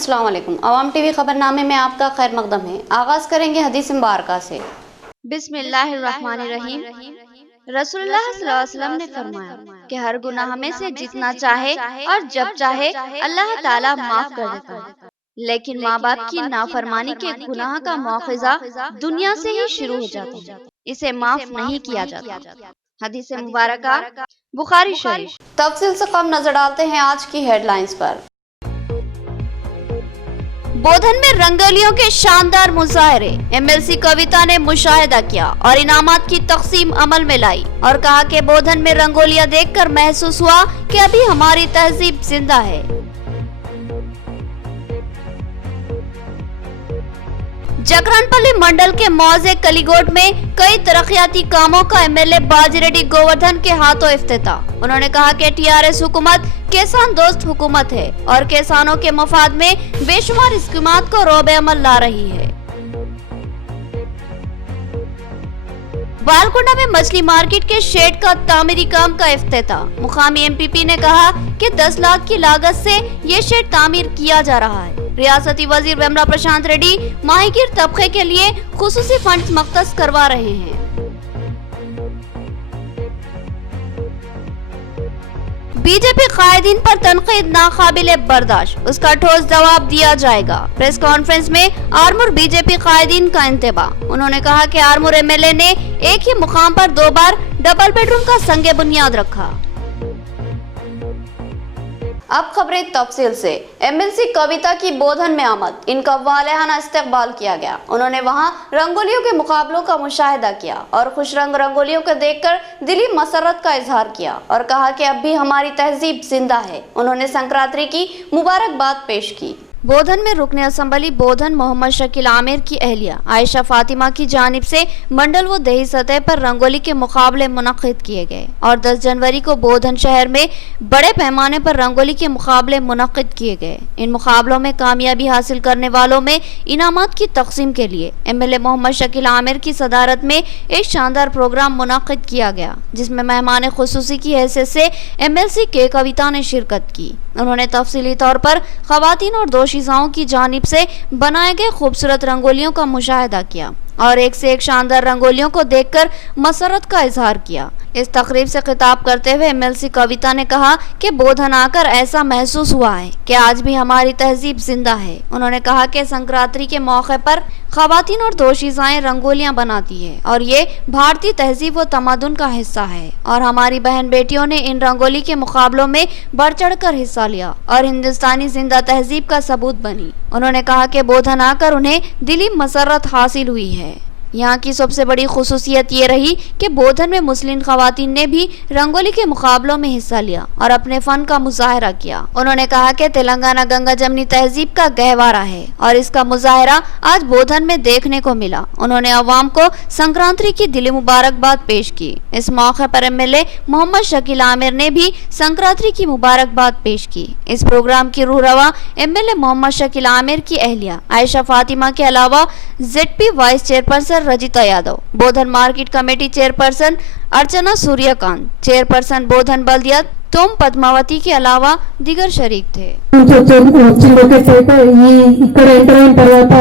अस्सलाम वालेकुम। अवाम टीवी खबरनामे में आपका खैर मकदम है। आगाज करेंगे हदीस मुबारका से। बिस्मिल्लाहिर्रहमानिर्रहीम। रसूलुल्लाह सल्लल्लाहु अलैहि वसल्लम ने फरमाया कि हर गुनाह में से जितना चाहे और जब चाहे अल्लाह ताला माफ कर देता है, लेकिन माँ बाप की नाफरमानी के गुनाह का मुआखजा दुनिया से ही शुरू हो जाता है, इसे माफ नहीं किया जाता। हदीस मुबारका बुखारी शरीफ। तफसील से कम नजर डालते हैं आज की हेडलाइंस पर। बोधन में रंगोलियों के शानदार मुजाहरे, एमएलसी कविता ने मुशाहिदा किया और इनामात की तकसीम अमल में लाई और कहा कि बोधन में रंगोलियां देखकर महसूस हुआ कि अभी हमारी तहजीब जिंदा है। जगरानपल्ली मंडल के मौजे कलीगोट में कई तरक्याती कामों का एमएलए बाजिरेड्डी गोवर्धन के हाथों इफ्तिताह। उन्होंने कहा कि टीआरएस हुकूमत किसान दोस्त हुकूमत है और किसानों के मफाद में बेशुमार स्कीमात को रोबे अमल ला रही है। बालकुंडा में मछली मार्केट के शेड का तामीरी काम का इफ्तिताह। मुकामी एमपीपी ने कहा कि 10 लाख की लागत से ये शेड तामीर किया जा रहा है। रियासती वजीर वेमला प्रशांत रेड्डी माहीगीर तबके के लिए खुसूसी फंड मख्तस करवा रहे हैं। बीजेपी कायदीन पर तनकीद नाकाबिले बर्दाश्त, उसका ठोस जवाब दिया जाएगा। प्रेस कॉन्फ्रेंस में आरमूर बीजेपी कायदीन का इंतबाह। उन्होंने कहा कि आरमूर एमएलए ने एक ही मुकाम पर 2 बार डबल बेडरूम का संगे बुनियाद रखा। अब खबरें तफसील से। एमएलसी कविता की बोधन में आमद, इनका वालेहाना इस्तकबाल किया गया। उन्होंने वहां रंगोलियों के मुकाबलों का मुशाहिदा किया और खुश रंग रंगोलियों को देखकर दिली मसरत का इजहार किया और कहा कि अब भी हमारी तहजीब जिंदा है। उन्होंने संक्रांति की मुबारकबाद पेश की। बोधन में रुकने असम्बली बोधन मोहम्मद शकील आमिर की अहलिया आयशा फातिमा की जानिब से मंडल व दही सतह पर रंगोली के मुकाबले मुनक्किद किए गए और 10 जनवरी को बोधन शहर में बड़े पैमाने पर रंगोली के मुकाबले मुनक्किद किए गए। इन मुकाबलों में कामयाबी हासिल करने वालों में इनामात की तकसीम के लिए एमएलए मोहम्मद शकील आमिर की सदारत में एक शानदार प्रोग्राम मुनक्किद किया गया, जिसमें मेहमान खुसूसी की हैसियत से एमएलसी के कविता ने शिरकत की। उन्होंने तफसीली तौर पर खवातीन और दोशीज़ाओं की जानिब से बनाए गए खूबसूरत रंगोलियों का मुशाहिदा किया और एक से एक शानदार रंगोलियों को देखकर मसरत का इजहार किया। इस तकरीब से खिताब करते हुए एमएलसी कविता ने कहा कि बोधन आकर ऐसा महसूस हुआ है कि आज भी हमारी तहजीब जिंदा है। उन्होंने कहा कि संक्रांति के मौके पर खवातीन और दोशीज़ाएं रंगोलियां बनाती है और ये भारतीय तहजीब व तमद्दुन का हिस्सा है और हमारी बहन बेटियों ने इन रंगोली के मुकाबलों में बढ़ चढ़ कर हिस्सा लिया और हिंदुस्तानी जिंदा तहजीब का सबूत बनी। उन्होंने कहा कि बोधन आकर उन्हें दिली मसरत हासिल हुई है। यहाँ की सबसे बड़ी खुसूसियत ये रही कि बोधन में मुस्लिम खवातीन ने भी रंगोली के मुकाबलों में हिस्सा लिया और अपने फन का मुजाहरा किया। उन्होंने कहा कि तेलंगाना गंगा जमनी तहजीब का गहवारा है और इसका मुजाहरा आज बोधन में देखने को मिला। उन्होंने अवाम को संक्रांति की दिली मुबारकबाद पेश की। इस मौके पर एमएलए मोहम्मद शकील आमिर ने भी संक्रांति की मुबारकबाद पेश की। इस प्रोग्राम की रूहरवा एमएलए मोहम्मद शकील आमिर की अहलिया आयशा फातिमा के अलावा ZP vice chairperson Rajitha Yadav, Bodhan market committee chairperson Archana Suryakant, chairperson Bodhan बल्दिया तोम पद्मावती के अलावा दिगर शरीक थे। ఇక్కడ ఎంటర్ అయిన తర్వాత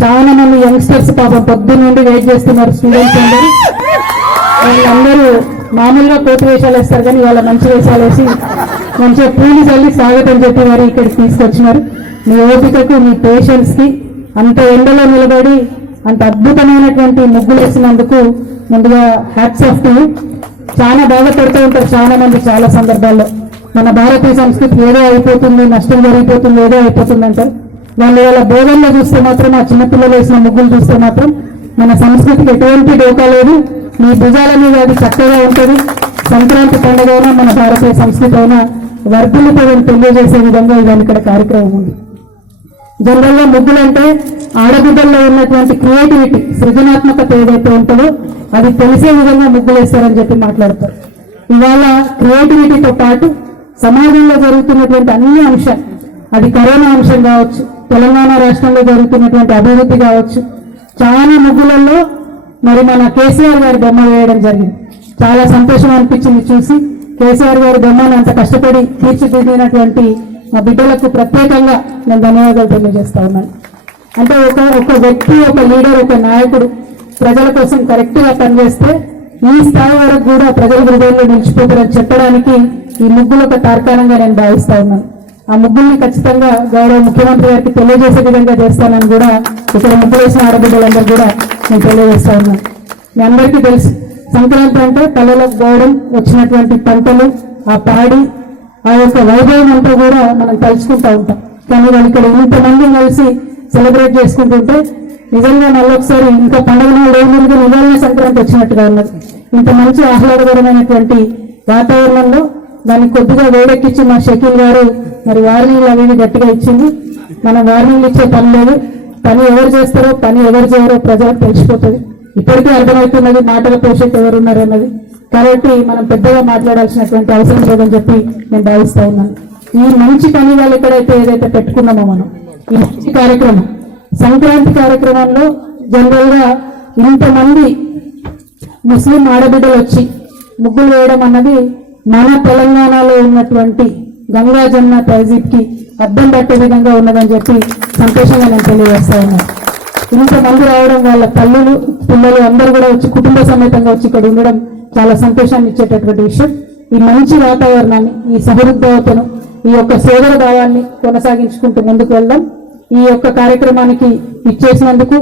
చాలా మంది యంగ్స్టర్స్ పాపం పొద్దున్న నుండి వెయిట్ చేస్తున్నారు. స్టూడెంట్స్ అందరూ వాళ్ళందరూ మామూలుగా కోతి వేషాలు వేస్తారు, కానీ వాళ్ళ మంచి వేషాలు వేసి మంచిగా పూలు చల్లి స్వాగతం చెప్పి మరి ఇక్కడికి తీసుకొచ్చినారు. మీ ఓపికకు, మీ పేషెన్స్ కి, అంత ఎండలో నిలబడి అంత అద్భుతమైనటువంటి ముగ్గులు వేసినందుకు ముందుగా హ్యాట్స్ ఆఫ్ టు యు. చాలా బాధపడుతూ ఉంటారు చాలా మంది చాలా సందర్భాల్లో, మన భారతీయ సంస్కృతి ఏదో అయిపోతుంది, నష్టం జరిగిపోతుంది, ఏదో అయిపోతుంది అంటారు. వాళ్ళు వాళ్ళ బోధనలో చూస్తే మాత్రం, ఆ చిన్నపిల్లలు వేసిన ముగ్గులు చూస్తే మాత్రం మన సంస్కృతికి ఎటువంటి డోకా లేదు. మీ భుజాల మీద అది చక్కగా ఉంటుంది. సంక్రాంతి పండుగ అయినా మన భారతీయ సంస్కృతి అయినా వర్ధిల్లిపోదని తెలియజేసే విధంగా ఇవాళ ఇక్కడ కార్యక్రమం ఉంది. జనరల్ గా ముగ్గులు అంటే ఆడబిడ్డల్లో ఉన్నటువంటి క్రియేటివిటీ, సృజనాత్మకత ఏదైతే ఉంటుందో అది తెలిసే విధంగా ముగ్గులు వేస్తారని చెప్పి మాట్లాడతారు. ఇవాళ క్రియేటివిటీతో పాటు సమాజంలో జరుగుతున్నటువంటి అన్ని అంశాలు, అది కరోనా అంశం కావచ్చు, తెలంగాణ రాష్ట్రంలో జరుగుతున్నటువంటి అభివృద్ధి కావచ్చు, చాలా ముగ్గులలో మరి మన కేసీఆర్ గారి బొమ్మ వేయడం జరిగింది. చాలా సంతోషం అనిపించింది చూసి. కేసీఆర్ గారి బొమ్మను అంత కష్టపడి తీర్చిదిద్దినటువంటి మా బిడ్డలకు ప్రత్యేకంగా నేను ధన్యవాదాలు తెలియజేస్తా ఉన్నాను. అంటే ఒక వ్యక్తి, ఒక లీడర్, ఒక నాయకుడు ప్రజల కోసం కరెక్ట్గా పనిచేస్తే ఈ స్థాయి వరకు కూడా ప్రజల హృదయంలో నిలిచిపోతారని చెప్పడానికి ఈ ముగ్గులు ఒక తార్కాణంగా నేను భావిస్తా ఉన్నాను. ఆ ముగ్గుల్ని ఖచ్చితంగా గౌరవ ముఖ్యమంత్రి గారికి తెలియజేసే విధంగా చేస్తానని కూడా ఇక్కడ ముగ్గులు వేసిన ఆడబిడ్డలందరూ కూడా నేను తెలియజేస్తా ఉన్నాను. మీ అందరికీ తెలుసు, సంక్రాంతి అంటే కళ్ళలోకి పోవడం, వచ్చినటువంటి పంటలు, ఆ పాడి, ఆ యొక్క వైభవం అంతా కూడా మనం తలుచుకుంటూ ఉంటాం. కానీ వాళ్ళు ఇక్కడ ఇంతమంది కలిసి సెలబ్రేట్ చేసుకుంటుంటే నిజంగా మళ్ళొకసారి ఇంకా పండుగ రోజులుగా నిజంగా సంక్రాంతి వచ్చినట్టుగా ఉన్నది. ఇంత మంచి ఆహ్లాదకరమైనటువంటి వాతావరణంలో దాన్ని కొద్దిగా వేడెక్కించి మా షకీల్ గారు మరి వార్నింగ్లు అవి గట్టిగా ఇచ్చింది. మనం వార్నింగ్లు ఇచ్చే పని లేదు, పని ఎవరు చేస్తారో పని ఎవరు చేయరో ప్రజలకు తెలిసిపోతుంది. ఇప్పటికీ అర్థమవుతున్నది మాటల పోషక ఎవరున్నారు అన్నది. కాబట్టి మనం పెద్దగా మాట్లాడాల్సినటువంటి అవసరం లేదని చెప్పి నేను భావిస్తా ఉన్నాను. ఈ మంచి పని వాళ్ళు ఎక్కడైతే ఏదైతే పెట్టుకున్నామో మనం ఈ మంచి కార్యక్రమం, సంక్రాంతి కార్యక్రమంలో జనరల్ గా ఇంతమంది ముస్లిం ఆడబిడ్డలు వచ్చి ముగ్గులు వేయడం అన్నది మన తెలంగాణలో ఉన్నటువంటి గంగా జమున తహజీబ్ కి అద్దం పట్టే విధంగా ఉన్నదని చెప్పి సంతోషంగా నేను తెలియజేస్తా ఉన్నాను. ఇంతమంది రావడం, వాళ్ళ తల్లులు పిల్లలు అందరూ కూడా వచ్చి కుటుంబ సమేతంగా వచ్చి ఇక్కడ ఉండడం చాలా సంతోషాన్ని ఇచ్చేటటువంటి విషయం. ఈ మంచి వాతావరణాన్ని, ఈ సహృద్భావతను, ఈ యొక్క సోదర భావాన్ని కొనసాగించుకుంటూ ముందుకు వెళ్దాం. ఈ యొక్క కార్యక్రమానికి ఇచ్చేసినందుకు,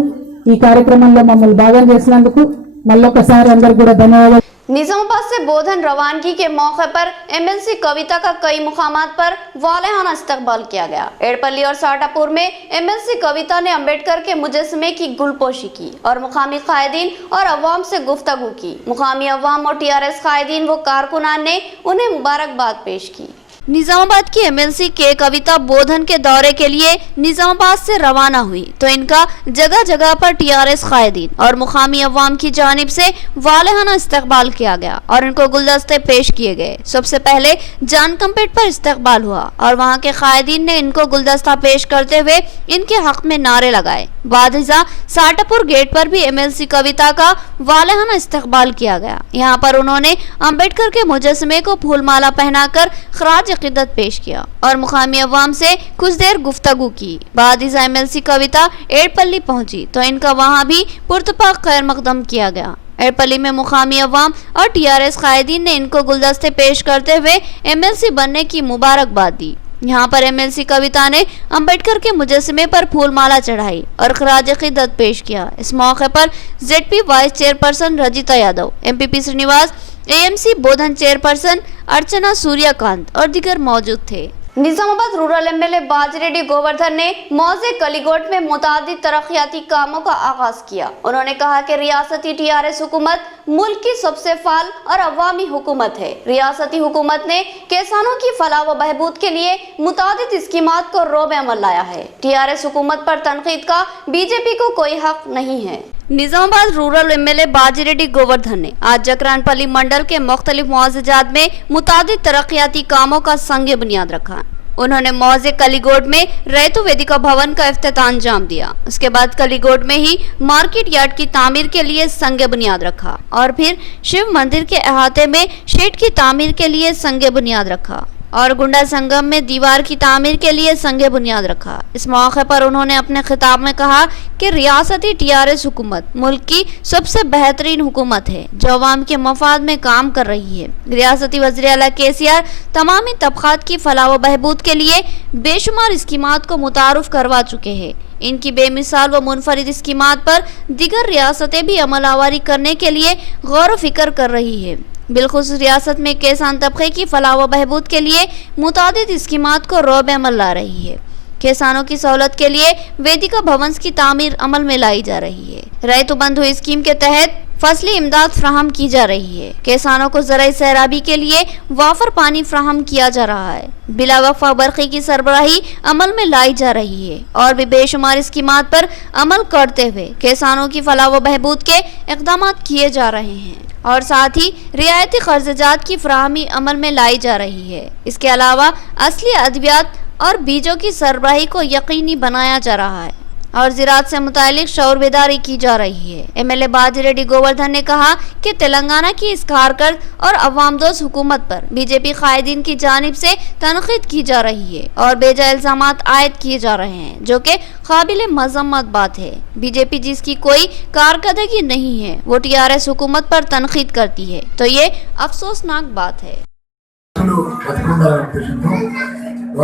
ఈ కార్యక్రమంలో మమ్మల్ని భాగం చేసినందుకు మళ్ళొకసారి అందరికి కూడా ధన్యవాదాలు. निजामाबाद से बोधन रवानगी के मौके पर एमएलसी कविता का कई मुकामात पर वालेहाना इस्तकबाल किया गया। एड़पल्ली और साटापुर में एमएलसी कविता ने अंबेडकर के मुजस्समे की गुलपोशी की और मुकामी कायदीन और अवाम से गुफ्तगू की। मुकामी अवाम और टीआरएस कायदीन व कारकुनान ने उन्हें मुबारकबाद पेश की। निजामाबाद की एमएलसी के कविता बोधन के दौरे के लिए निजामाबाद से रवाना हुई तो इनका जगह जगह पर टीआरएस कायदीन और मुकामी अवाम की जानिब से वालेहाना इस्तकबाल किया गया और इनको गुलदस्ते पेश किए गए। सबसे पहले जान कंपेट पर इस्तकबाल हुआ और वहां के कायदीन ने इनको गुलदस्ता पेश करते हुए इनके हक में नारे लगाए। बादिजा साटापुर गेट पर भी एमएलसी कविता का वालेहाना इस्तकबाल किया गया। यहाँ पर उन्होंने अंबेडकर के मुजस्समे को फूलमाला पहनाकर खराज अकीदत पेश किया और मुकामी अवाम से कुछ देर गुफ्तगू की। बादिजा एमएलसी कविता एड़पल्ली पहुंची तो इनका वहां भी पुरतपाक खैर मकदम किया गया। एड़पल्ली में मुकामी अवाम और टीआरएस कायदीन ने इनको गुलदस्ते पेश करते हुए एमएलसी बनने की मुबारकबाद दी। यहाँ पर एमएलसी कविता ने अंबेडकर के मुजस्समे पर फूलमाला चढ़ाई और खराज अकीदत पेश किया। इस मौके पर ZP vice chairperson Rajitha Yadav, MPP Srinivas, AMC Bodhan chairperson Archana Suryakant और दीगर मौजूद थे। निजामाबाद रूरल एमएलए बाजिरेड्डी गोवर्धन ने मौजे कलीगोट में मुतादिद तरक्याती कामों का आगाज किया। उन्होंने कहा कि रियासती टीआरएस हुकूमत मुल्क की सबसे फाल और अवामी हुकूमत है। रियासती हुकूमत ने किसानों की फलाह व बहबूद के लिए मुतादिद स्कीमात को रोब अमल लाया है। टीआरएस हुकूमत पर तनकीद का बीजेपी को कोई हक नहीं है। निजामाबाद रूरल एमएलए बाजिरेड्डी गोवर्धन ने आज जकरानपल्ली मंडल के मुख्तलिफ मुआवजात में मुतादिद तरक्याती कामों का संग बुनियाद रखा। उन्होंने मौजे कलीगोट में रैतु वेदिका भवन का इफ्तिताह अंजाम दिया। उसके बाद कलीगोट में ही मार्केट यार्ड की तामीर के लिए संग बुनियाद रखा और फिर शिव मंदिर के अहाते में शेड की तामीर के लिए संग बुनियाद रखा और गुंडा संगम में दीवार की तामीर के लिए संग बुनियाद रखा। इस मौके पर उन्होंने अपने खिताब में कहा कि रियासती टीआरएस हुकूमत मुल्क की सबसे बेहतरीन हुकूमत है जो अवाम के मफाद में काम कर रही है। रियासती वज़ीर आला केसीआर तमामी तबक़ात की फलाह व बहबूद के लिए बेशुमार स्कीमात को मुतारुफ करवा चुके हैं। इनकी बेमिसाल व मुनफरिद स्कीमात पर दीगर रियासतें भी अमलावरी करने के लिए गौर व फिक्र कर रही है। बिलखुसूस रियासत में किसान तबके की फलाह व बहबूद के लिए मुतादिद स्कीमात को रोब अमल ला रही है। किसानों की सहूलत के लिए वेदिका भवन की तामीर अमल में लाई जा रही है। रैतु बंधु स्कीम के तहत फसली इमदाद फ्राहम की जा रही है। किसानों को ज़राई सैराबी के लिए वाफर पानी फ्राहम किया जा रहा है। बिला वक्फा बरक़ी की सरबराही अमल में लाई जा रही है और भी बेशुमार स्कीमात पर अमल करते हुए किसानों की फलाह व बहबूद के इक़दामात किए जा रहे हैं और साथ ही रियायती कर्ज़जात की फराहमी अमल में लाई जा रही है। इसके अलावा असली अद्वियात और बीजों की सरबराही को यकीनी बनाया जा रहा है। और ज़राअत से मुतालिक शऊर बेदारी की जा रही है। एमएलए बाजिरेड्डी गोवर्धन ने कहा कि तेलंगाना की इस कारगर और अवामदोज हुकूमत पर बीजेपी कायदीन की जानिब से तनकीद की जा रही है और बेजा इल्जामात आयद किए जा रहे हैं, जो कि काबिल मजम्मत बात है। बीजेपी जिसकी कोई कारकर्दगी नहीं है वो टीआरएस हुकूमत पर तनकीद करती है, तो ये अफसोसनाक बात है।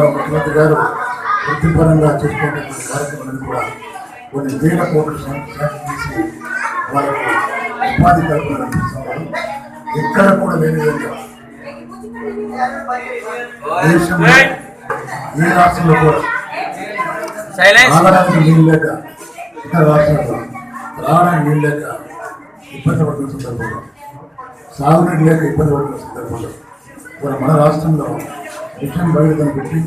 ముఖ్యమంత్రి గారు వృత్తిపరంగా చేసుకునేటువంటి కార్యక్రమాలను కూడా కొన్ని వేల కోట్లు శాంక్షన్ చేసి వాళ్ళకు ఉపాధి కల్పన కల్పిస్తున్నారు. ఎక్కడ కూడా లేని విధంగా దేశంలో ఏ రాష్ట్రంలో కూడా తాగడానికి నీళ్ళు లేక ఇతర రాష్ట్రాల్లో రావడానికి నీళ్ళు లేక ఇబ్బంది పడుతున్న సందర్భంలో, సాగునీటి లేక ఇబ్బంది పడుతున్న సందర్భంలో మన రాష్ట్రంలో మిషన్ భగీరథను పెట్టి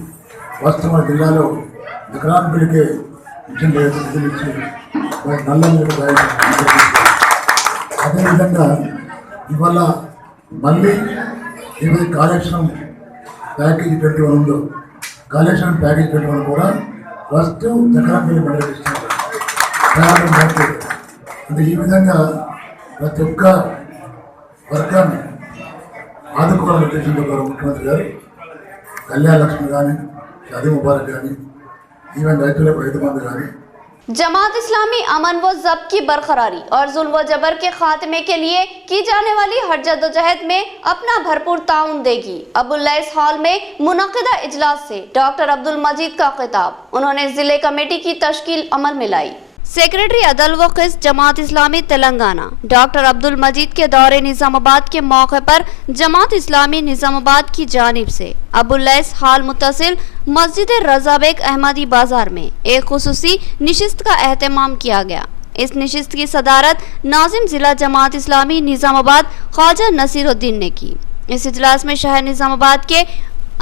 వాస్తవ జిల్లాలో ఎకరాల పిలికే మిషన్ భగీరథ నిధులు ఇచ్చి వారి నల్ల నీళ్ళు అదేవిధంగా ఇవాళ మళ్ళీ ఏదైతే కాళేశ్వరం ప్యాకేజీ 21 ఉందో కాళేశ్వరం ప్యాకేజీ 21 కూడా ఫస్ట్ ఎకరాపల్లి మండలి ఇస్తున్నారు. అంటే ఈ విధంగా ప్రతి ఒక్క వర్గాన్ని ఆదుకోవాలని ఉద్దేశంతో ముఖ్యమంత్రి గారు కళ్యాణ లక్ష్మి కానీ, షాదీ ముబారక్ కానీ, ఈవెన్ రైతులకు 5 మంది కానీ जमात इस्लामी अमन व ज़ब्त की बरकरारी और जुल्म व जबर के खात्मे के लिए की जाने वाली हर जद्दोजहद में अपना भरपूर ताउन देगी। अबुल्लैस हॉल में मुनक़िदा इजलास से डॉक्टर अब्दुल मजीद का खिताब। उन्होंने जिले कमेटी की तश्कील अमल में लाई। सेक्रेटरी अदल व क़िस्त जमात इस्लामी तेलंगाना डॉक्टर अब्दुल मजीद के दौरे निज़ामाबाद के मौके पर जमात इस्लामी निज़ामाबाद की जानिब से अबुल्लैस हाल मुत्तसिल मस्जिद रज़ा बेग अहमदी बाजार में एक खुसूसी निशिस्त का एहतमाम किया गया। इस निशिस्त की सदारत नाजिम ज़िला जमात इस्लामी निज़ामाबाद ख्वाजा नसीरुद्दीन ने की। इस इजलास में शहर निज़ामाबाद के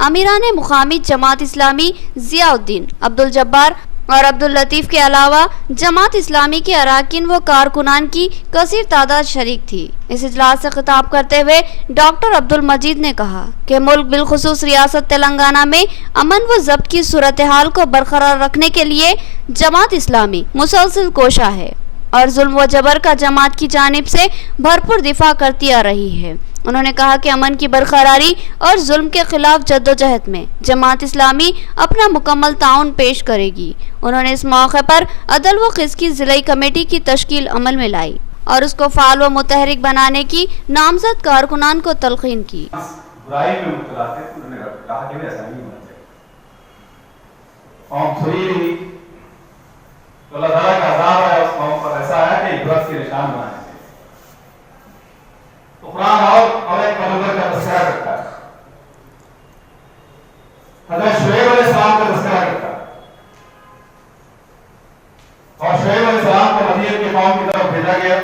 अमीरान मुकामी जमात इस्लामी ज़ियाउद्दीन, अब्दुल जब्बार और अब्दुल लतीफ़ के अलावा जमात इस्लामी के अराकीन व कारकुनान की कसीर तादाद शरीक थी। इस इजलास से खिताब करते हुए डॉक्टर अब्दुल मजीद ने कहा कि मुल्क बिलखुसूस रियासत तेलंगाना में अमन व ज़ब्त की सूरत हाल को बरकरार रखने के लिए जमात इस्लामी मुसलसल कोशा है और जुल्म व जबर का जमात की जानिब से भरपूर दिफा करती आ रही है। उन्होंने कहा कि अमन की बरकरारी और जुल्म के खिलाफ जद्दोजहद में जमात इस्लामी अपना मुकम्मल ताउन पेश करेगी। उन्होंने इस मौके पर अदल व क़िस्त की ज़िलाई कमेटी की तश्कील अमल में लाई और उसको फ़ाल व मुतहरिक बनाने की नामज़द कारकुनान को तलक़ीन की। तो कुरान और एक पैगंबर का तस्करा करता है, हज़रत शुएब अलैहिस्सलाम का तस्करा करता है और शुएब अलैहिस्सलाम को मदीन के कौम की तरफ भेजा गया।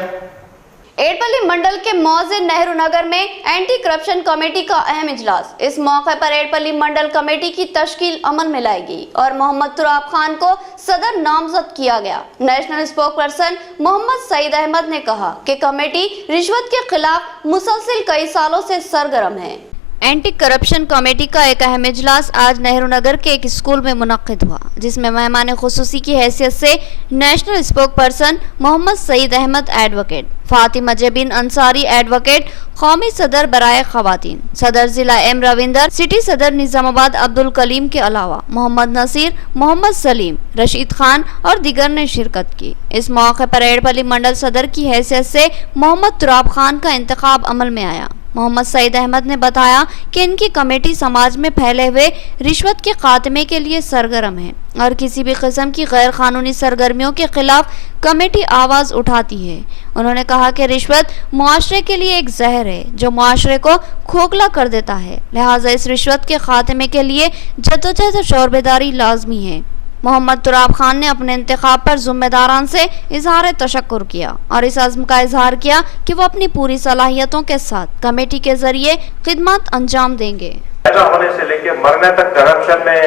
एडपल्ली मंडल के मौज़िन नेहरू नगर में एंटी करप्शन कमेटी का अहम इजलास। इस मौके पर एडपल्ली मंडल कमेटी की तश्कील अमल में लाई गई और मोहम्मद तुराब खान को सदर नामजद किया गया। National spokesperson Mohammad Saeed Ahmad ने कहा कि कमेटी रिश्वत के खिलाफ मुसलसिल कई सालों से सरगर्म है। एंटी करप्शन कमेटी का एक अहम इजलास आज नेहरू नगर के एक स्कूल में मुनक्किद हुआ, जिसमें मेहमान खुसूसी की हैसियत से national spokesperson Mohammad Saeed Ahmad advocate, Fatima Jabeen Ansari advocate, कौमी सदर बराए खवातीन, सदर जिला एम रविंदर, सिटी सदर निजामाबाद अब्दुल कलीम के अलावा मोहम्मद नसीर, मोहम्मद सलीम, रशीद खान और दिगर ने शिरकत की। इस मौके पर एडपल्ली मंडल सदर की हैसियत से मोहम्मद तुराब खान का इंतखाब अमल में आया। मोहम्मद सईद अहमद ने बताया कि इनकी कमेटी समाज में फैले हुए रिश्वत के खात्मे के लिए सरगर्म है और किसी भी किस्म की गैर कानूनी सरगर्मियों के खिलाफ कमेटी आवाज़ उठाती है। उन्होंने कहा कि रिश्वत मुआशरे के लिए एक जहर है जो मुआशरे को खोखला कर देता है, लिहाजा इस रिश्वत के खात्मे के लिए जद्दोजहद और शौरबेदारी लाजमी है। मोहम्मद तुराब खान ने अपने इंतखाब पर ज़िम्मेदारान से इजहार तशक्कुर किया और इस अज़्म का इजहार किया कि वो अपनी पूरी सलाहियतों के साथ कमेटी के जरिए खिदमत अंजाम देंगे। पैदा होने से लेकर मरने तक करप्शन में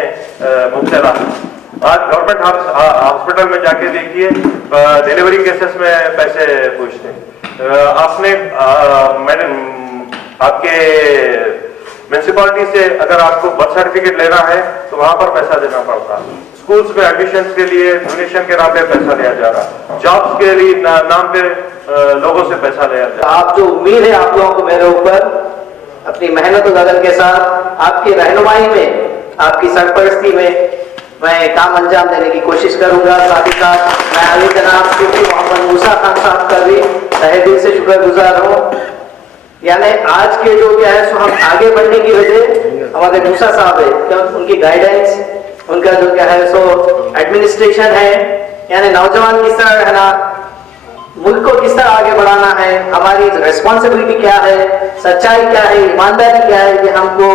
मुब्तला। आज गवर्नमेंट हॉस्पिटल में जाके देखिए, डिलीवरी केसेस में पैसे पूछते। आपने मैंने आपके म्यूनसिपालिटी से अगर आपको बर्थ सर्टिफिकेट लेना है तो वहां पर पैसा देना पड़ता है। स्कूल्स में एडमिशन के लिए डोनेशन के नाम पे पैसा लिया जा रहा, जॉब्स के लिए नाम पे लोगों से पैसा लिया जा रहा। आप जो उम्मीद है आप लोगों को मेरे ऊपर, अपनी मेहनत और लगन के साथ आपकी रहनुमाई में, आपकी सरपरस्ती में मैं काम अंजाम देने की कोशिश करूंगा। साथ ही साथ मैं अली जनाब सूफी मोहम्मद मूसा खान साहब का भी तहे दिल से शुक्रगुजार हूँ। यानी आज के जो क्या है सो हम आगे बढ़ने की वजह हमारे मूसा साहब है, क्योंकि उनकी गाइडेंस, उनका जो क्या है सो एडमिनिस्ट्रेशन है, यानी नौजवान किस तरह रहना, मुल्क को किस तरह आगे बढ़ाना है, हमारी रिस्पॉन्सिबिलिटी क्या है, सच्चाई क्या है, ईमानदारी क्या है, ये हमको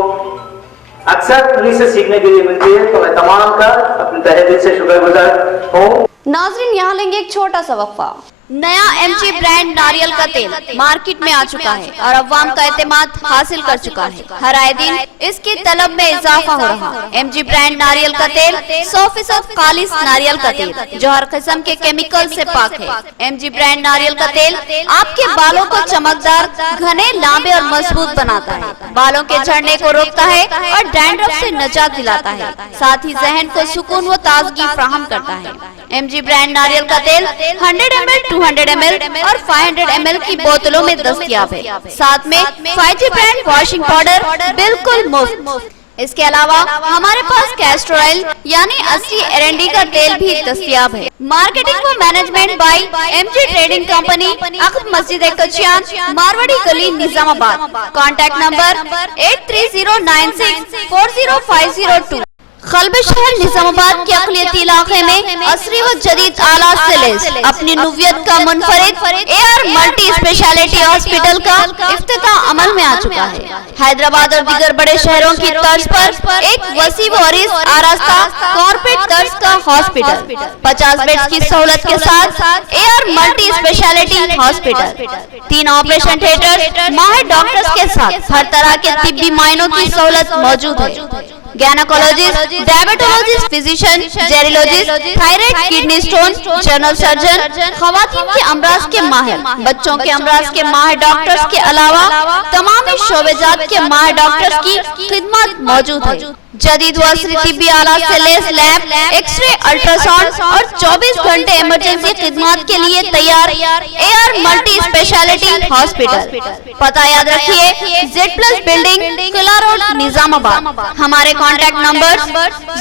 अक्सर उन्हीं से सीखने के लिए मिलती है। तो मैं तमाम का अपने तहे दिल से शुक्रगुजार हूँ। नाजरीन, यहाँ लेंगे एक छोटा सा वक्फा। नया एमजी ब्रांड नारियल का तेल मार्केट में आ चुका है और अवाम का एतमाद हासिल कर चुका है। हर आए दिन इसकी तलब में इजाफा हो रहा है। एमजी ब्रांड नारियल का तेल 100% खालिस नारियल का तेल जो हर किस्म के केमिकल से पाक है। एमजी ब्रांड नारियल का तेल आपके बालों को चमकदार, घने, लंबे और मजबूत बनाता है, बालों के झड़ने को रोकता है और डैंड्रफ से निजात दिलाता है, साथ ही जहन को सुकून व ताजगी फराहम करता है। एमजी ब्रांड नारियल का तेल 100 ml, 200 ml और 500 ml की बोतलों में दस्तयाब है। साथ में 5G ब्रांड वॉशिंग पाउडर बिल्कुल मुफ्त। इसके अलावा हमारे पास कैस्टर ऑयल यानी असली एरंडी का तेल भी दस्तयाब है। मार्केटिंग व management by MG trading company, अक़ब मस्जिद कचियान, मारवाड़ी गली, निजामाबाद। Contact number 8309640502। कल्ब शहर निजामाबाद के अक़लियती इलाके में असरी व जदीद आलात से लैस अपनी नुवियत का मुनफरिद AR मल्टी स्पेशलिटी हॉस्पिटल का इफ्तिताह अमल में आ चुका है। हैदराबाद और दीगर बड़े शहरों की तर्ज पर एक वसी व अरीज आरास्ता कॉर्पोरेट तर्ज का हॉस्पिटल, 50 बेड्स की सहूलत के साथ AR multi speciality hospital, 3 operation theatre, माहिर डॉक्टर्स के साथ हर तरह के तिब्बी मायनों की सहूलत मौजूद है। Gynaecologist, diabetologist, physician, gerontologist, thyroid, kidney stone, general surgeon, खवातीन के अमराज के माहिर, बच्चों के अमराज के माहिर डॉक्टर्स के अलावा तमाम शोबेजात के माहिर डॉक्टर्स की खिदमत मौजूद है। जदीद व असरी तिब्बी आलात से लैस लैब, एक्सरे, अल्ट्रासाउंड और 24 घंटे इमरजेंसी खिदमत के लिए तैयार AR मल्टी स्पेशलिटी हॉस्पिटल। पता याद रखिए, Z+ बिल्डिंग, किला रोड, निजामाबाद। हमारे कॉन्टैक्ट नंबर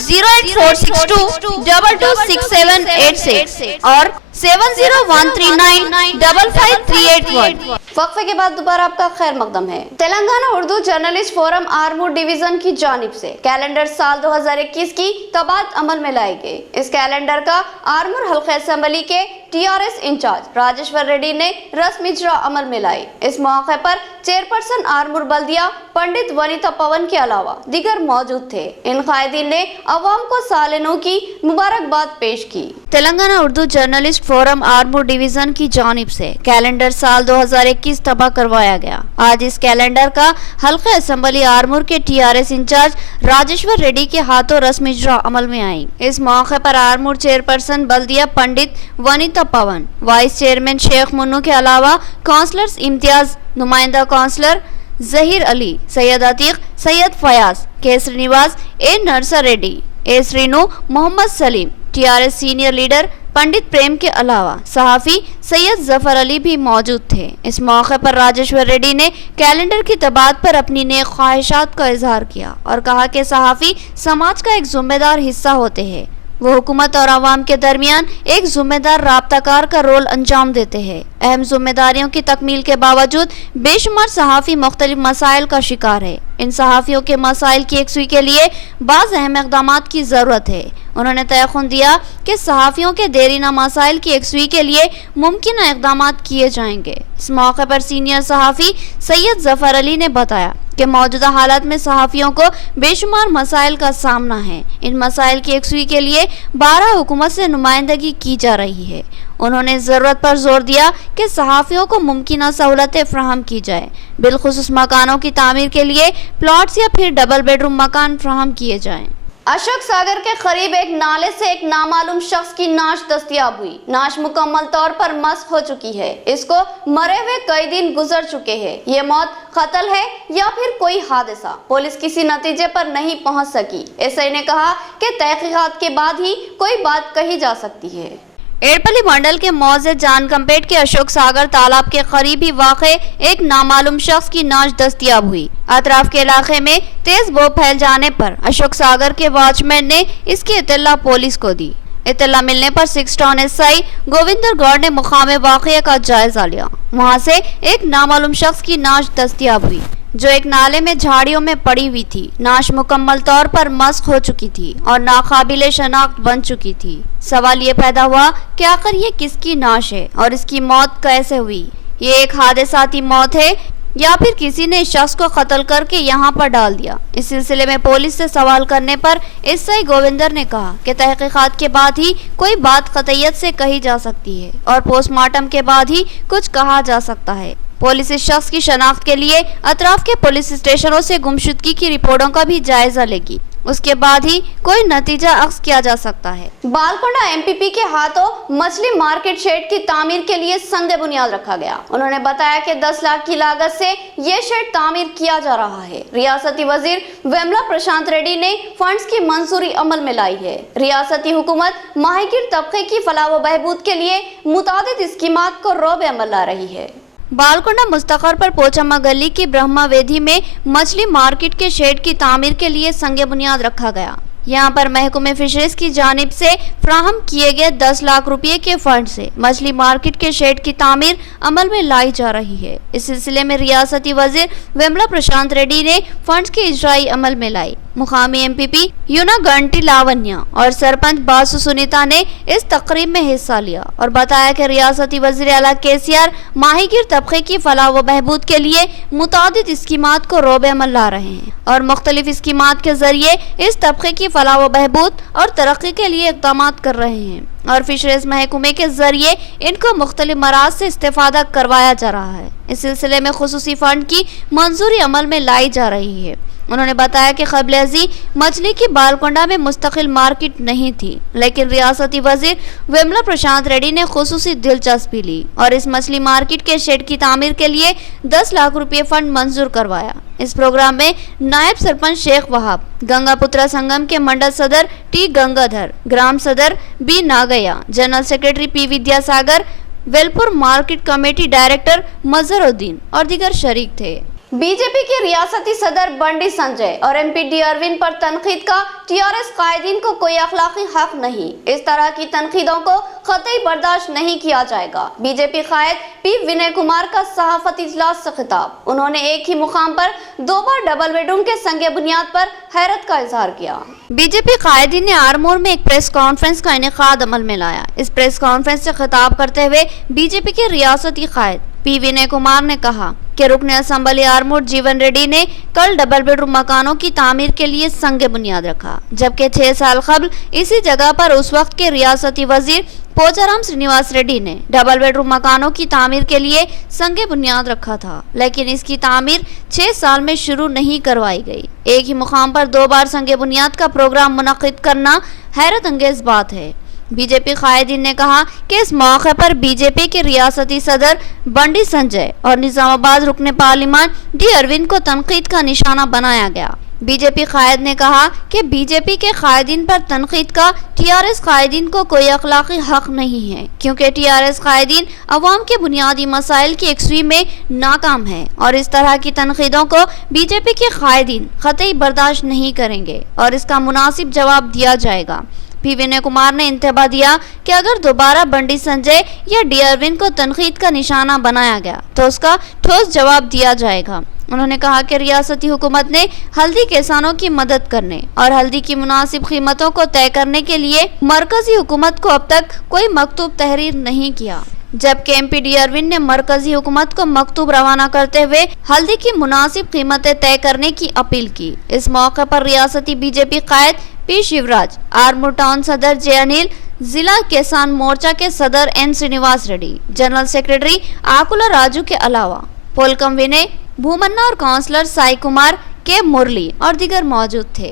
08462 226786 और 7013955381। वक्फे के बाद दोबारा आपका खैर मकदम है। Telangana Urdu journalist forum Armoor division की जानिब से कैलेंडर साल 2021 की तबाद अमल में लाई गई। इस कैलेंडर का आर्मूर हल्के असेंबली के TRS इंचार्ज राजेश्वर रेड्डी ने रस्म इजरा अमल में लाई। इस मौके पर चेयरपर्सन आर्मूर बल्दिया पंडित वनिता पवन के अलावा दीगर मौजूद थे। इन कायदीन ने अवाम को साल नौ की मुबारकबाद पेश की। Telangana Urdu journalist forum Armoor division की जानिब से कैलेंडर साल 2021 तबाह करवाया गया। आज इस कैलेंडर का हल्के असेंबली आर्मूर के TRS इंचार्ज राजेश्वर रेड्डी के हाथों रस्म इजरा अमल में आई। इस मौके पर आर्मूर चेयरपर्सन बल्दिया पंडित वनिता पवन, वाइस चेयरमैन शेख मुन्नू के अलावा काउंसलर्स इम्तियाज, नुमाइंदा councillor Zaheer Ali, Syed Atiq, Syed Fayaz, K Srinivas, A Narsa Reddy, A Srinu, Mohammed Saleem, TRS senior leader Pandit Prem के अलावा सहाफ़ी सैयद जफर अली भी मौजूद थे। इस मौके पर राजेश्वर रेड्डी ने कैलेंडर की तबाद पर अपनी नेक ख्वाहिशात का इजहार किया और कहा कि सहाफ़ी समाज का एक जिम्मेदार हिस्सा होते हैं। वो हुकूमत और आवाम के दरमियान एक जिम्मेदार राब्ताकार का रोल अंजाम देते हैं। अहम जिम्मेदारियों की तकमील के बावजूद बेशुमार सहाफ़ी मुख्तलिफ मसाइल का शिकार है। इन सहाफ़ियों के मसाइल की यकसुई के लिए बाज़ अहम इक़दामात की ज़रूरत है। उन्होंने तयख़ुन दिया कि सहाफ़ियों के देरीना मसाइल की यकसुई के लिए मुमकिन इक़दामात किए जाएंगे। इस मौके पर सीनियर सहाफ़ी सैयद जफ़र अली ने बताया कि मौजूदा हालात में सहाफ़ियों को बेशुमार मसाइल का सामना है। इन मसाइल की यकसुई के लिए 12 हुकूमत से नुमाइंदगी की जा रही है। उन्होंने ज़रूरत पर जोर दिया कि सहाफ़ियों को मुमकिन सहूलतें फ्राहम की जाए, बिलखुसूस मकानों की तामीर के लिए प्लॉट्स या फिर डबल बेडरूम मकान फ्राहम किए जाएँ। अशोक सागर के करीब एक नाले से एक नामालूम शख्स की नाश दस्तयाब हुई। नाश मुकम्मल तौर पर मस्क हो चुकी है। इसको मरे हुए कई दिन गुजर चुके हैं। ये मौत कत्ल है या फिर कोई हादसा, पुलिस किसी नतीजे पर नहीं पहुंच सकी। एसआई ने कहा कि तहकीकात के बाद ही कोई बात कही जा सकती है। एड़पल्ली मंडल के मौजे जानकमपेट के अशोक सागर तालाब के करीब ही वाक़े एक नामालूम शख्स की नाश दस्तयाब हुई। अतराफ के इलाके में तेज बो फैल जाने पर अशोक सागर के वॉचमैन ने इसकी इत्तला पुलिस को दी। इत्तला मिलने पर 6 टाउन एसआई गोविंदर गौड़ ने मुकाम वाक़या का जायजा लिया। वहां से एक नामालूम शख्स की नाश दस्तयाब हुई जो एक नाले में झाड़ियों में पड़ी हुई थी। नाश मुकम्मल तौर पर मस्क हो चुकी थी और नाकाबिले शनाख्त बन चुकी थी। सवाल ये पैदा हुआ कि आखिर ये किसकी नाश है और इसकी मौत कैसे हुई? ये एक हादसाती मौत है या फिर किसी ने इस शख्स को कत्ल करके यहाँ पर डाल दिया? इस सिलसिले में पुलिस से सवाल करने पर एसआई गोविंदर ने कहा कि तहकीकात के बाद ही कोई बात कतईयत से कही जा सकती है और पोस्टमार्टम के बाद ही कुछ कहा जा सकता है। पुलिस इस शख्स की शनाख्त के लिए अतराफ के पुलिस स्टेशनों से गुमशुदगी की रिपोर्टों का भी जायजा लेगी। उसके बाद ही कोई नतीजा अख्ज़ किया जा सकता है। बालकोंडा एमपीपी के हाथों मछली मार्केट शेड की तामीर के लिए संग बुनियाद रखा गया। उन्होंने बताया कि 10 लाख की लागत से ये शेड तामीर किया जा रहा है। रियासती वजीर वेमला प्रशांत रेड्डी ने फंड्स की मंजूरी अमल में लाई है। रियासती हुकूमत माहिगीर तबके की फलाह व बहबूद के लिए मुतादिद स्कीमात को रोब अमल ला रही है। बालकोंडा मुस्तकर पर पोचम्मा गली की ब्रह्मा वेदी में मछली मार्केट के शेड की तामीर के लिए संग बुनियाद रखा गया। यहाँ पर महकमे फिशरीज की जानिब से फ्राहम किए गए 10 लाख रुपए के फंड से मछली मार्केट के शेड की तामीर अमल में लाई जा रही है। इस सिलसिले में रियासती वजीर वेमला प्रशांत रेड्डी ने फंड्स की इजराई अमल में लाई। मुकामी एमपीपी यूना गंटी लावण्या और सरपंच बासु सुनीता ने इस तकरीब में हिस्सा लिया और बताया कि रियासती वजीर आला केसीआर माहिगीर तबके की फलाह व बहबूद के लिए मुतादिद स्कीमात को रोबे अमल ला रहे हैं और मुख्तलिफ स्कीमात के जरिए इस तबके की फलाह व बहबूद और तरक्की के लिए इक़दाम कर रहे हैं और फिशरीज महकमे के जरिए इनको मुख्तलिफ मराज से इस्तेफादा करवाया जा रहा है। इस सिलसिले में खुसूसी फंड की मंजूरी अमल में लाई जा रही है। उन्होंने बताया कि क़ब्ल अज़ी मछली की बालकोंडा में मुस्तकिल मार्केट नहीं थी, लेकिन रियासती वजीर वेमला प्रशांत रेड्डी ने खुसूसी दिलचस्पी ली और इस मछली मार्केट के शेड की तामीर के लिए 10 लाख रुपए फंड मंजूर करवाया। इस प्रोग्राम में नायब सरपंच शेख वहाब, गंगापुत्रा संगम के मंडल सदर टी गंगाधर, ग्राम सदर B Nagaiah, general secretary P Vidyasagar, Velpur market committee director Mazharuddin और दीगर शरीक थे। बीजेपी के रियासती सदर बंडी संजय और एमपी डी अरविंद पर तनकीद का टीआरएस कायदीन को कोई अखलाकी हक नहीं। इस तरह की तनकीदों को कतई बर्दाश्त नहीं किया जाएगा। बीजेपी कायद पी विनय कुमार का सहाफती इजलास से खिताब। उन्होंने एक ही मुकाम पर 2 बार डबल बेडरूम के संगे बुनियाद पर हैरत का इजहार किया। बीजेपी कायदीन ने आरमोर में एक प्रेस कॉन्फ्रेंस का इनेकाद अमल में लाया। इस प्रेस कॉन्फ्रेंस से खिताब करते हुए बीजेपी के रियासती कायद पी विनय कुमार ने कहा कि रुकन असम्बली आरमोर जीवन रेड्डी ने कल डबल बेडरूम मकानों की तामीर के लिए संग बुनियाद रखा, जबकि 6 साल कबल इसी जगह पर उस वक्त के रियासती वजीर पोचाराम श्रीनिवास रेड्डी ने डबल बेडरूम मकानों की तामीर के लिए संग बुनियाद रखा था, लेकिन इसकी तामीर 6 साल में शुरू नहीं करवाई गई। एक ही मुकाम पर 2 बार संग बुनियाद का प्रोग्राम मुनक्किद करना हैरत अंगेज बात है। बीजेपी कायदीन ने कहा कि इस मौके पर बीजेपी के रियासती सदर बंडी संजय और निजामाबाद रुकने पार्लिमान डी अरविंद को तनकीद का निशाना बनाया गया। बीजेपी कायद ने कहा कि बीजेपी के कायदीन पर तनकीद का टीआरएस कायदीन को कोई अखलाकी हक नहीं है, क्योंकि टीआरएस कायदीन अवाम के बुनियादी मसाइल की यकसुई में नाकाम है और इस तरह की तनकीदों को बीजेपी के कायदीन कतई बर्दाश्त नहीं करेंगे और इसका मुनासिब जवाब दिया जाएगा। पी विनय कुमार ने इंतबा दिया कि अगर दोबारा बंडी संजय या डी अरविंद को तनकीद का निशाना बनाया गया तो उसका ठोस जवाब दिया जाएगा। उन्होंने कहा कि रियासती हुकूमत ने हल्दी किसानों की मदद करने और हल्दी की मुनासिब कीमतों को तय करने के लिए मरकजी हुकूमत को अब तक कोई मकतूब तहरीर नहीं किया, जबकि एमपी डी अरविंद ने मरकजी हुकूमत को मकतूब रवाना करते हुए हल्दी की मुनासिब कीमतें तय करने की अपील की। इस मौके पर रियासती बीजेपी कायद पी शिवराज, आरमूर टाउन सदर जे अनिल, जिला किसान मोर्चा के सदर N Srinivas Reddy, general secretary Akula Raju के अलावा पोलकम विनय, भूमन्ना और काउंसलर साई कुमार के मुरली और दीगर मौजूद थे।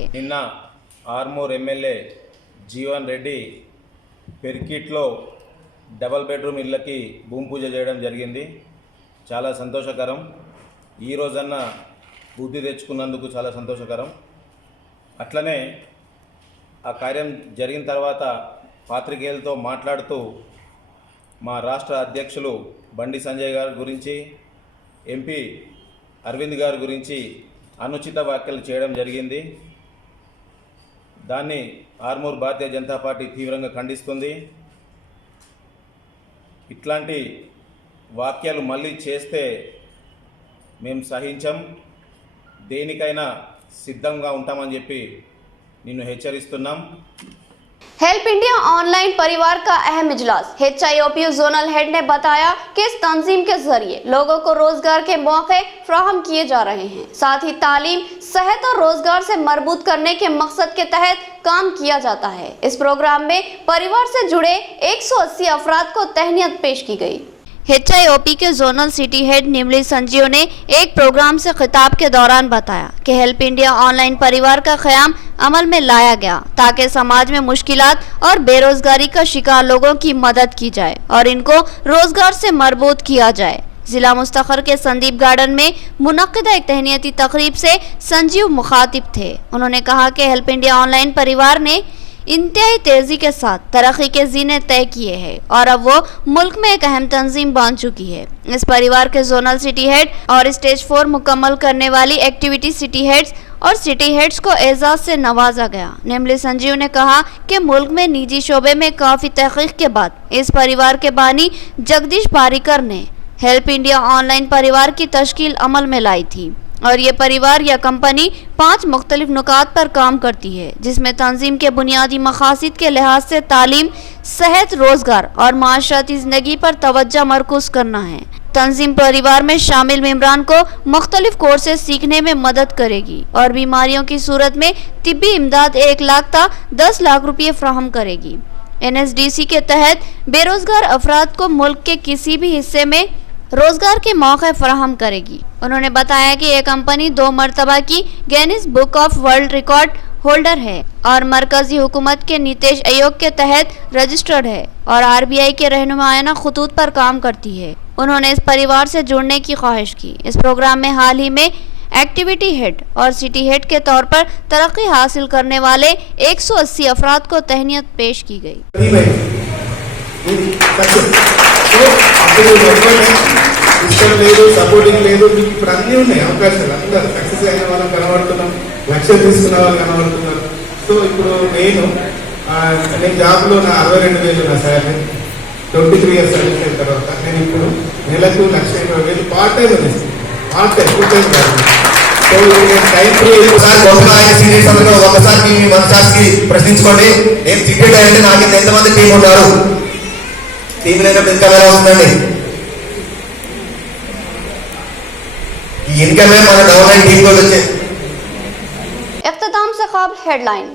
ఆర్మూర్ ఎమ్మెల్యే జీవన్ రెడ్డి పెర్కిట్లో డబల్ బెడ్రూమ్ ఇళ్ళకి భూమి పూజ చేయడం జరిగింది. చాలా సంతోషకరం. ఈ రోజన్నా బుద్ధి తెచ్చుకున్నందుకు చాలా సంతోషకరం. అట్లనే ఆ కార్యం జరిగిన తర్వాత పాత్రికేయులతో మాట్లాడుతూ మా రాష్ట్ర అధ్యక్షులు బండి సంజయ్ గారి గురించి, ఎంపీ అరవింద్ గారి గురించి అనుచిత వ్యాఖ్యలు చేయడం జరిగింది. దాన్ని ఆర్మూర్ భారతీయ జనతా పార్టీ తీవ్రంగా ఖండిస్తుంది. ఇట్లాంటి వాక్యాలు మళ్ళీ చేస్తే మేము సహించం, దేనికైనా సిద్ధంగా ఉంటామని చెప్పి నిన్ను హెచ్చరిస్తున్నాం. हेल्प इंडिया ऑनलाइन परिवार का अहम इजलास। HIOPU जोनल हेड ने बताया कि इस तंजीम के जरिए लोगों को रोजगार के मौके फ्राहम किए जा रहे हैं। साथ ही तालीम, सेहत और रोजगार से मरबूत करने के मकसद के तहत काम किया जाता है। इस प्रोग्राम में परिवार से जुड़े 180 अफराद को तहनीत पेश की गई। HIOP के जोनल सिटी हेड निमली संजीव ने एक प्रोग्राम से खिताब के दौरान बताया कि हेल्प इंडिया ऑनलाइन परिवार का क़याम अमल में लाया गया ताकि समाज में मुश्किलात और बेरोजगारी का शिकार लोगों की मदद की जाए और इनको रोजगार से मरबूत किया जाए। जिला मुस्तखर के संदीप गार्डन में मुनक्किदा एक तहनीती तकरीब से संजीव मुखातिब थे। उन्होंने कहा कि हेल्प इंडिया ऑनलाइन परिवार ने इंतहाई तेजी के साथ तरक्की के ज़ीने तय किए हैं और अब वो मुल्क में एक अहम तंजीम बन चुकी है। इस परिवार के जोनल सिटी हेड और स्टेज 4 मुकम्मल करने वाली एक्टिविटी सिटी हेड्स और सिटी हेड्स को एजाज से नवाजा गया। निमली संजीव ने कहा कि मुल्क में निजी शोबे में काफ़ी तहकीक के बाद इस परिवार के बानी जगदीश पारीकर ने हेल्प इंडिया ऑनलाइन परिवार की तश्कील अमल में लाई थी और ये परिवार या कंपनी 5 मुख्तलिफ नुकात पर काम करती है, जिसमें तंजीम के बुनियादी मकासद के लिहाज से तालीम, सेहत, रोजगार और माशराती ज़िंदगी पर तवज्जो मरकूज करना है। तंजीम परिवार में शामिल मेम्बरान को मुख्तलिफ कोर्सेज सीखने में मदद करेगी और बीमारियों की सूरत में तिब्बी इमदाद 1 लाख तक 10 लाख रुपये फ्राहम करेगी। NSDC के तहत बेरोजगार अफराद को मुल्क के किसी भी हिस्से में रोजगार के मौके फराहम करेगी। उन्होंने बताया कि यह कंपनी 2 मरतबा की Guinness book of world record holder है और मरकजी हुकूमत के नीति आयोग के तहत रजिस्टर्ड है और RBI के रहनुमायाना खतूत पर काम करती है। उन्होंने इस परिवार से जुड़ने की ख्वाहिश की। इस प्रोग्राम में हाल ही में एक्टिविटी हेड और सिटी हेड के तौर पर तरक्की हासिल करने वाले 180 अफराद को तहनीत पेश की गई। ఇష్టం లేదు, సపోర్టింగ్ లేదు, మీకు ఇప్పుడు అన్నీ ఉన్నాయి అవకాశాలు. అందరూ సక్సెస్ అయిన వాళ్ళని కనబడుతున్నాం, లక్ష్యం తీసుకున్న వాళ్ళు కనబడుతున్నారు. సో ఇప్పుడు నేను జాబ్లో నా 62,000 నా శాలరీ, 23 years సర్వీస్ అయిన తర్వాత నేను ఇప్పుడు నెలకు 1,20,000 పార్ట్ టైం వదిలేస్తాను. పార్ట్ టైం, ఫుల్ టైం కాదు. సో ఒకసారి మీ మనసాక్షి ప్రశ్నించుకోండి. నేను క్రికెట్ అంటే నాకు ఎంతమంది టీం ఉన్నారు? టీం లేనప్పుడు ఇంకా వేరే అవుతుందండి. इनके में हमारा गवर्नमेंट टीम को बच्चे इख्तिताम से ख्वाब हेडलाइन।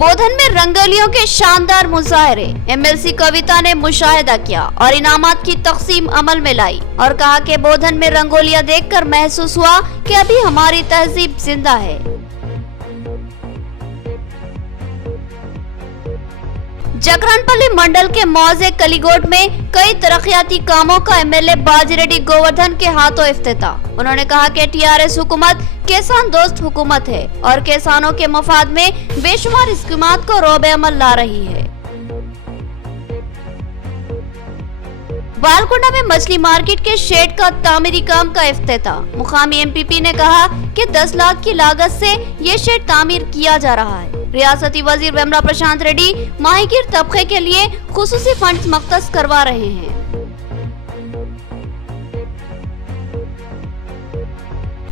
बोधन में रंगोलियों के शानदार मुजाहरे। MLC कविता ने मुशाहिदा किया और इनामात की तकसीम अमल में लाई और कहा कि बोधन में रंगोलियां देखकर महसूस हुआ कि अभी हमारी तहजीब जिंदा है। जकरानपल्ली मंडल के मौजे कलीगोट में कई तरक्याती कामों का MLA बाजिरेड्डी गोवर्धन के हाथों इफ्तिताह। उन्होंने कहा कि TRS हुकूमत किसान दोस्त हुकूमत है और किसानों के मफाद में बेशुमार स्कीमात को रोबे अमल ला रही है। बालकुंडा में मछली मार्केट के शेड का तामीरी काम का इफ्तिताह। मुकामी MPP ने कहा कि 10 लाख की लागत से ये शेड तामीर किया जा रहा है। रियासती वजीर वेमला प्रशांत रेड्डी माहीगीर तबके के लिए खुसूसी फंड मख्तस करवा रहे हैं।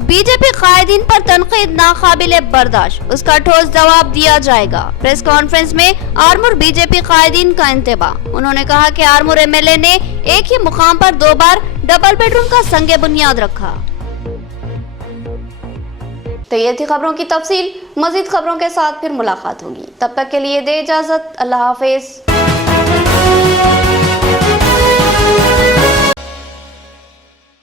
बीजेपी कायदीन पर तनकीद नाकाबिले बर्दाश्त, उसका ठोस जवाब दिया जाएगा। प्रेस कॉन्फ्रेंस में आरमूर बीजेपी कायदीन का इंतबाह। उन्होंने कहा कि आरमूर MLA ने एक ही मुकाम पर 2 बार डबल बेडरूम का संगे बुनियाद रखा। तो ये थी खबरों की तफसील। मजीद खबरों के साथ फिर मुलाकात होगी, तब तक के लिए दे इजाजत। अल्लाह हाफिज।